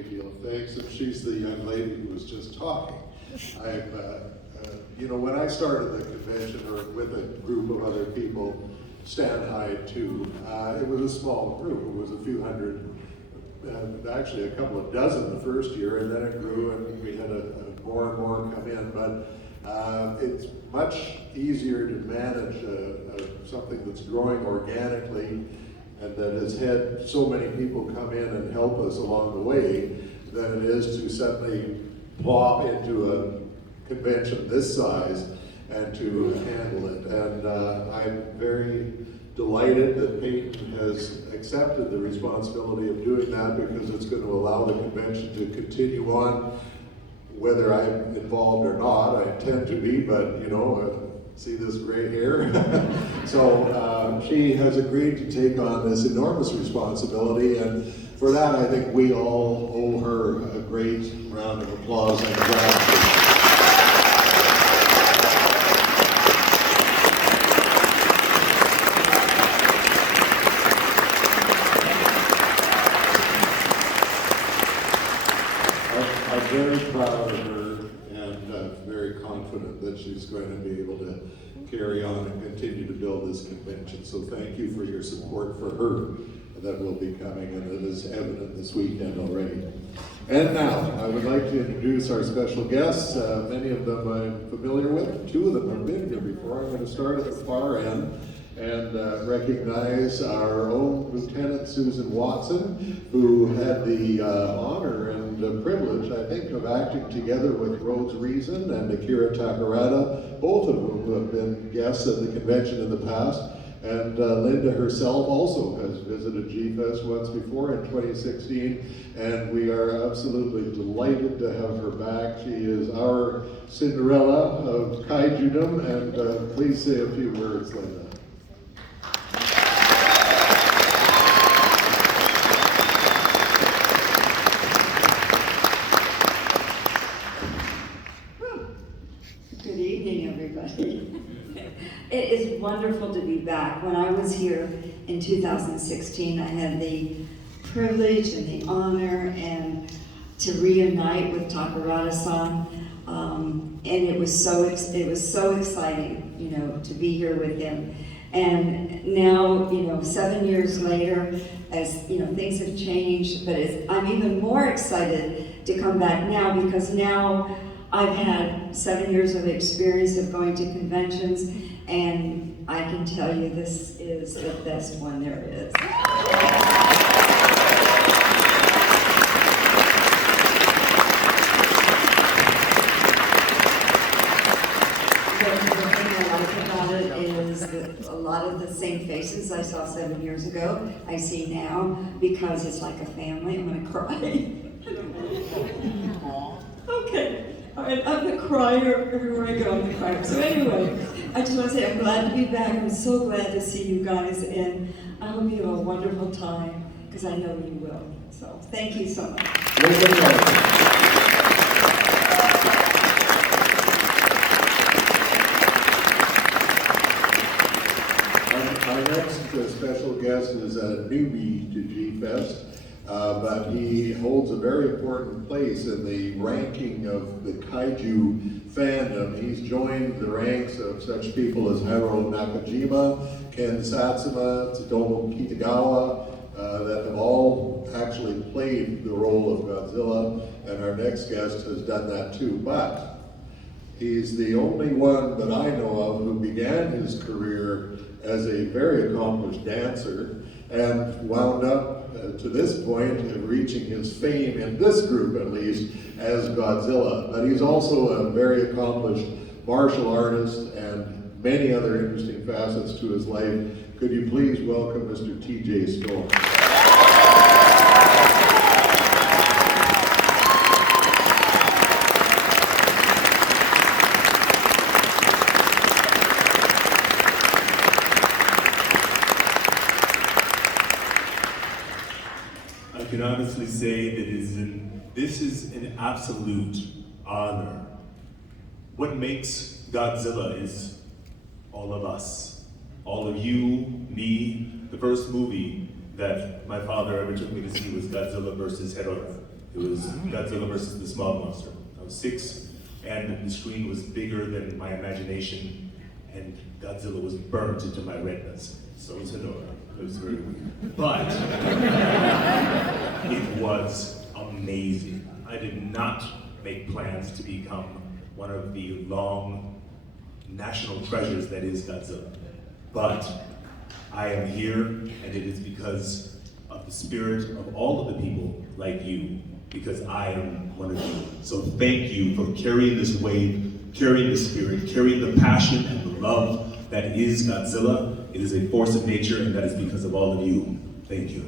great deal of thanks, and she's the young lady who was just talking. You know, when I started the convention, or with a group of other people, Stand High too, it was a small group. It was a few hundred, actually a couple of dozen the first year, and then it grew, and we had more and more come in. But it's much easier to manage something that's growing organically and that has had so many people come in and help us along the way than it is to suddenly plop into a convention this size and to handle it. And I'm very delighted that Peyton has accepted the responsibility of doing that, because it's going to allow the convention to continue on, whether I'm involved or not. I tend to be, but you know, see this gray hair? So she has agreed to take on this enormous responsibility, and for that I think we all owe her a great round of applause and gratitude. I'm very proud of her, and very confident that she's going to be able to carry on and continue to build this convention. So thank you for your support for her that will be coming, and it is evident this weekend already. And now, I would like to introduce our special guests. Many of them I'm familiar with. Two of them have been here before. I'm going to start at the far end and recognize our own Lieutenant Susan Watson, who had the honor and privilege, I think, of acting together with Rhodes Reason and Akira Takarada, both of whom have been guests at the convention in the past. And Linda herself also has visited GFEST once before in 2016, and we are absolutely delighted to have her back. She is our Cinderella of Kaijudom, and please say a few words, Linda. Good evening, everybody. It is wonderful to be back. When I was here in 2016, I had the privilege and the honor and to reunite with Takarada-san, and it was so exciting, you know, to be here with him. And now, you know, 7 years later, as you know, things have changed, but I'm even more excited to come back now, because now I've had 7 years of experience of going to conventions, and I can tell you this is the best one there is. The thing I like about it is that a lot of the same faces I saw 7 years ago, I see now, because it's like a family. I'm gonna cry. Okay. I'm the crier. Everywhere I go, I'm the crier. So anyway, I just want to say I'm glad to be back. I'm so glad to see you guys, and I hope you have a wonderful time, because I know you will. So thank you so much. Our next special guest is a newbie to GFEST. But he holds a very important place in the ranking of the kaiju fandom. He's joined the ranks of such people as Hiro Nakajima, Ken Satsuma, Tsutomu Kitagawa, that have all actually played the role of Godzilla, and our next guest has done that too. But he's the only one that I know of who began his career as a very accomplished dancer and wound up to this point reaching his fame in this group, at least, as Godzilla. But he's also a very accomplished martial artist and many other interesting facets to his life. Could you please welcome Mr. T.J. Storm? I can honestly say that this is an absolute honor. What makes Godzilla is all of us. All of you, me. The first movie that my father ever took me to see was Godzilla versus It was Godzilla versus the Smog Monster. I was 6, and the screen was bigger than my imagination, and Godzilla was burnt into my retinas. So was Hedorah. It was very weird. But it was amazing. I did not make plans to become one of the long national treasures that is Godzilla. But I am here, and it is because of the spirit of all of the people like you, because I am one of you. So thank you for carrying this wave, carrying the spirit, carrying the passion and the love that is Godzilla. It is a force of nature, and that is because of all of you. Thank you.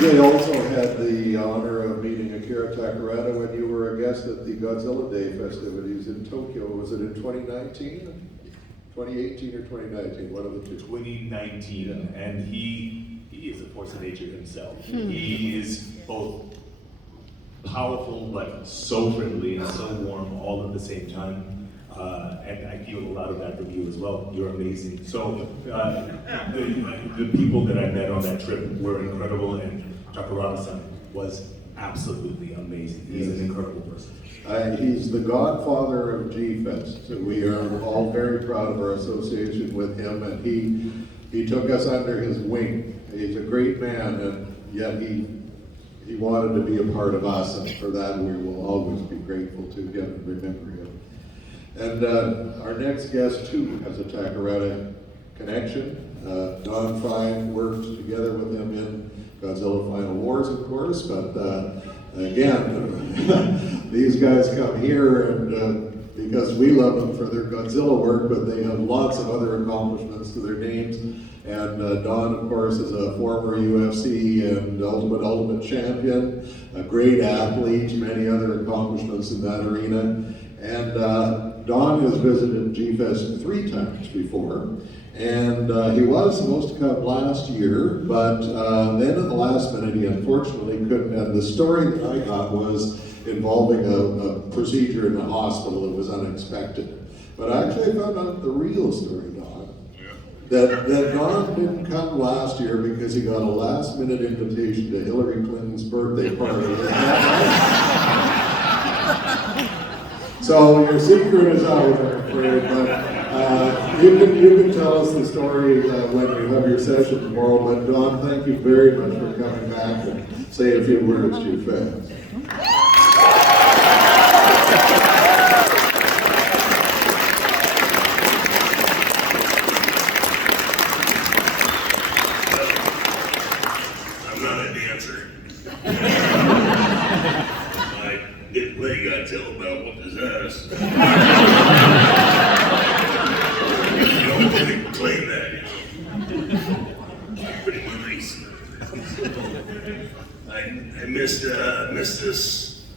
They also had the honor of meeting Akira Takarada when you were a guest at the Godzilla Day festivities in Tokyo. Was it in 2019? 2018 or 2019, one of the two. 2019, and he is a force of nature himself. He is both powerful, but so friendly and so warm all at the same time. And I feel a lot of that from you as well. You're amazing. So the people that I met on that trip were incredible, and Takarada-san was absolutely amazing. He's an incredible person. He's the godfather of GFEST. We are all very proud of our association with him, and he took us under his wing. He's a great man, and yet he wanted to be a part of us, and for that we will always be grateful to him and remember him. And our next guest too has a Takarada connection. Don Fine worked together with him in Godzilla Final Wars, of course, but again, these guys come here and because we love them for their Godzilla work, but they have lots of other accomplishments to their names. And Don, of course, is a former UFC and Ultimate champion, a great athlete, many other accomplishments in that arena. And Don has visited GFEST 3 times before, and he was supposed to come last year, but then at the last minute he unfortunately couldn't. And the story that I got was involving a procedure in the hospital that was unexpected. But actually I found out the real story, Don. That Don didn't come last year because he got a last minute invitation to Hillary Clinton's birthday party. So your secret is out, I'm afraid, but you can tell us the story when you have your session tomorrow. But Don, thank you very much for coming back and say a few words to your fans. I'm not a dancer. I didn't play Godzilla, but I whooped his ass. You don't really claim that, you know. Pretty nice. I missed this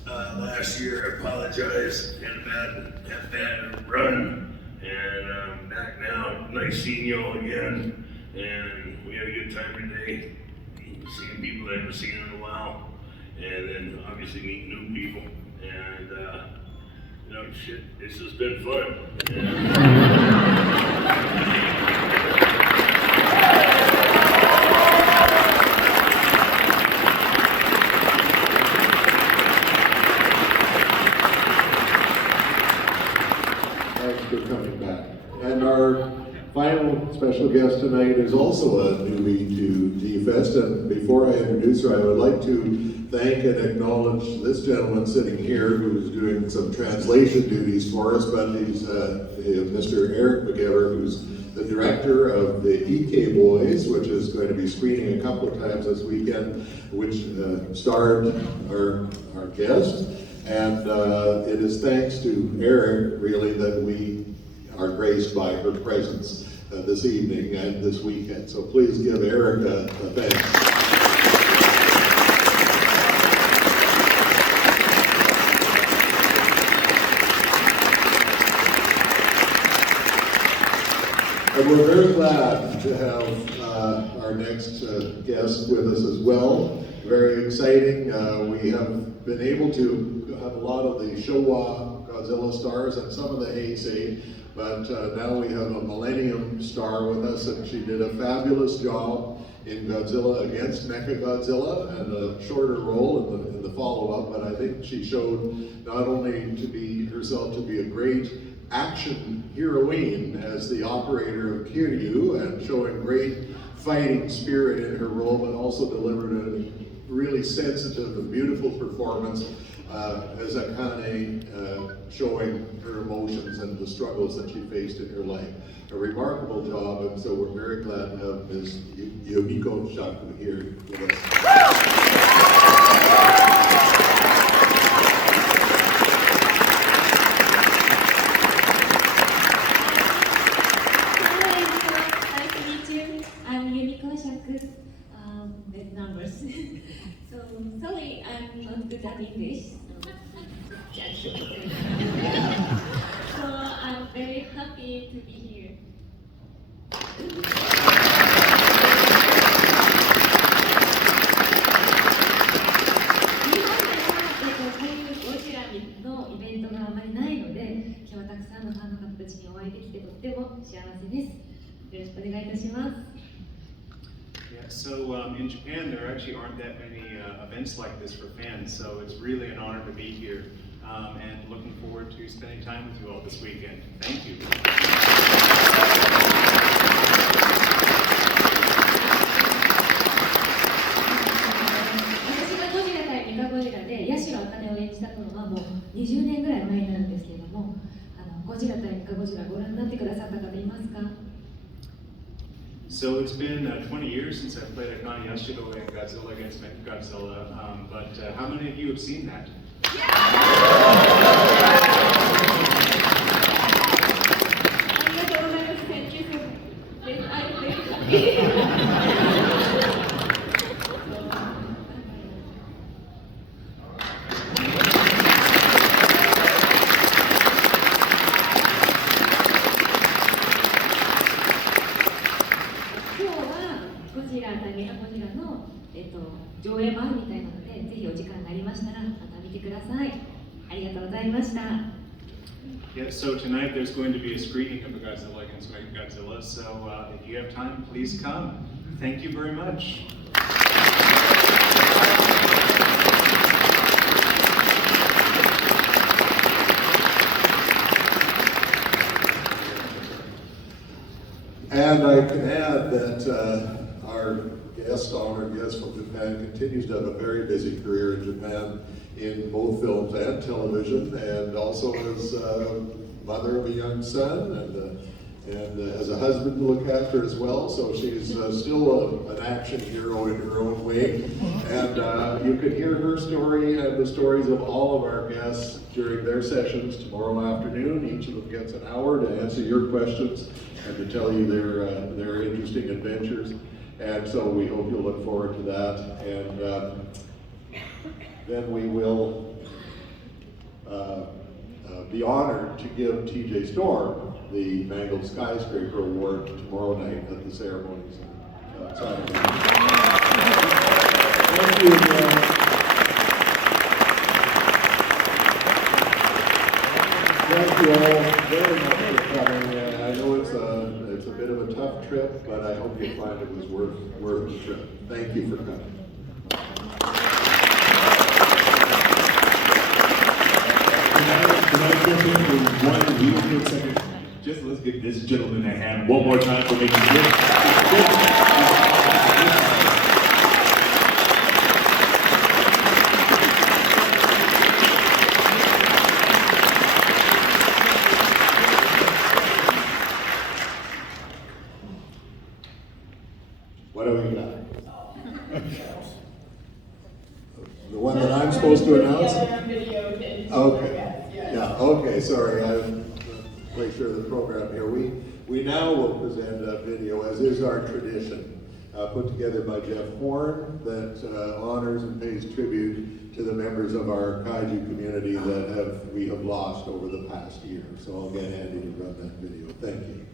last year. I apologize. Had a bad run, and I'm back now. Nice seeing you all again, and we had a good time today. Seeing people I haven't seen in a while, and then obviously meeting new people, and you know, shit, this has been fun. Thanks for coming back. And our final special guest tonight is also a newbie to GFEST, and before I introduce her, I would like to thank and acknowledge this gentleman sitting here who is doing some translation duties for us, but he's Mr. Eric McGever, who's the director of the EK Boys, which is going to be screening a couple of times this weekend, which starred our guest. And it is thanks to Eric, really, that we are graced by her presence this evening and this weekend. So please give Eric a thanks. And we're very glad to have our next guest with us as well. very exciting. We have been able to have a lot of the Showa Godzilla stars and some of the Heisei, but now we have a Millennium star with us, and she did a fabulous job in Godzilla against Mechagodzilla, and a shorter role in the follow-up, but I think she showed not only to be herself to be a great action heroine as the operator of Kiryu and showing great fighting spirit in her role, but also delivered a really sensitive and beautiful performance as Akane, showing her emotions and the struggles that she faced in her life. A remarkable job, and so we're very glad to have Ms. Yumiko Shaku here with us. Nice to meet you. I'm Yumiko Shaku, with numbers. So, sorry, I'm not good at English. So, I'm very happy to be here. こういうゴジラのイベントがあまりないので、今日はたくさんのファンの方たちにお会いできてとっても幸せです。よろしくお願いいたします。 Yeah, so in Japan, there actually aren't that many events like this for fans, so it's really an honor to be here and looking forward to spending time with you all this weekend. Thank you. 私がゴジラ対メカゴジラでヤシロアカネを演じたのはもう20年ぐらい前になるんですけれども、ゴジラ対メカゴジラご覧になってくださった方いますか？ So it's been 20 years since I played Akane Yashiro in Godzilla against Mechagodzilla, but how many of you have seen that? ありがとうございます。Thank you so much. I'm very happy. 今日はゴジラ対メカゴジラの、上映版みたいなので、ぜひお時間がありましたらまた見てください。ありがとうございました。 Yeah, so tonight there's going to be a screening of Godzilla against Mechagodzilla, so if you have time, please come. Thank you very much. And I can add that our honored guest from Japan, continues to have a very busy career in Japan in both films and television, and also as mother of a young son and as a husband to look after as well. So she's still an action hero in her own way. And you can hear her story and the stories of all of our guests during their sessions tomorrow afternoon. Each of them gets an hour to answer your questions and to tell you their interesting adventures. And so we hope you'll look forward to that. And then we will be honored to give TJ Storm the Mangled Skyscraper Award tomorrow night at the ceremonies on Saturday. Thank you again. Thank you all very much for coming. I know it's a bit of a tough trip, but I hope you find it was worth the trip. Thank you for coming. Can I jump in for one real quick second? Just let's give this gentleman a hand one more time for making this. What do we got? The one that I'm supposed to announce? Okay. Yeah, okay, sorry, I make sure the program here. We now will present a video, as is our tradition, put together by Jeff Horn, that honors and pays tribute to the members of our kaiju community that we have lost over the past year. So I'll get Andy to run that video. Thank you.